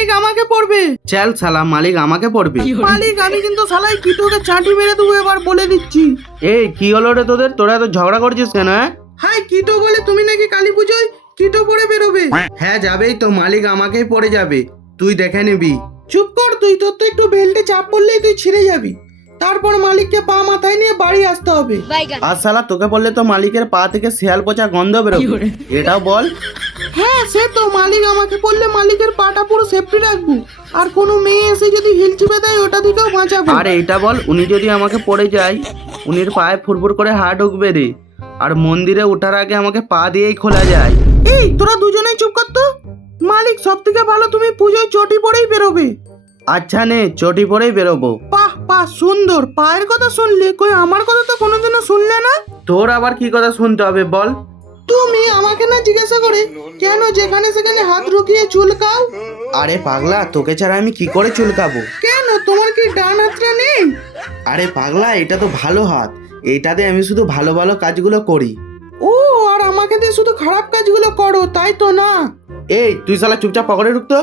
মালিক আমাকে পড়বে। চল শালা মালিক আমাকে পড়বে। মালিক আমি কিন্তু শালাই কিটোকে চাটি মেরে দেবো, এবার বলে দিচ্ছি। এই কি হলো রে তোদের? তোরা তো ঝগড়া করছিস কেন? হাই কিটো বলে তুমি নাকি কালী পুজোয় কিটো পরে বেরোবে। হ্যাঁ যাবেই তো, মালিক আমাকেই পড়ে যাবে, তুই দেখে নিবি। চুপ কর তুই, তোর তো একটু বেল্টে চাপ পড়লেই তুই ছিঁড়ে যাবি। তারপর মালিককে পা মাথায় নিয়ে বাড়ি আসতে হবে। আর শালা তোকে বললে তো মালিকের পা থেকে শিয়াল পচা গন্ধ বেরোবে, এটাও বল। হ্যাঁ সে তো, মালিক আমাকে বললে মালিকের পাটা পুরো সেফটি রাখবো, আর কোনো মেয়ে এসে যদি হিল চিপে দেয় ওটা থেকেও বাঁচাবো। আর এইটা বল, উনি যদি আমাকে পড়ে যায়, উনির পায়ে ফুরফুর করে হাড় ঢুকবে রে, আর মন্দিরে ওঠার আগে আমাকে পা দিয়েই খোলা যায়। এই তোরা দুজনেই চুপ কর তো। মালিক সব থেকে ভালো তুমি পুজোয় চটি পরেই বেরোবে। আচ্ছা নে, চটি পরেই বেরোবো। বাহ বাহ সুন্দর, পায়ের কথা শুনলে, কই আমার কথা তো কোনোদিনও শুনলে না। তোর আবার কি কথা শুনতে হবে বল? তুমি আমাকে না জিজ্ঞাসা করে কেন যেখানে সেখানে হাত ঢুকিয়ে চুলকাও? আরে পাগলা, তোকে ছাড়া আমি কি করে চুলকাবো? কেন তোমার কি ডান হাতটা নেই? আরে পাগলা, এটা তো ভালো হাত, এইটাতে আমি শুধু ভালো ভালো কাজগুলো করি। ও, আর আমাকে দিয়ে শুধু খারাপ কাজগুলো করো তাই তো না? এই তুই শালা চুপচাপ পকেটে ঢুকতো।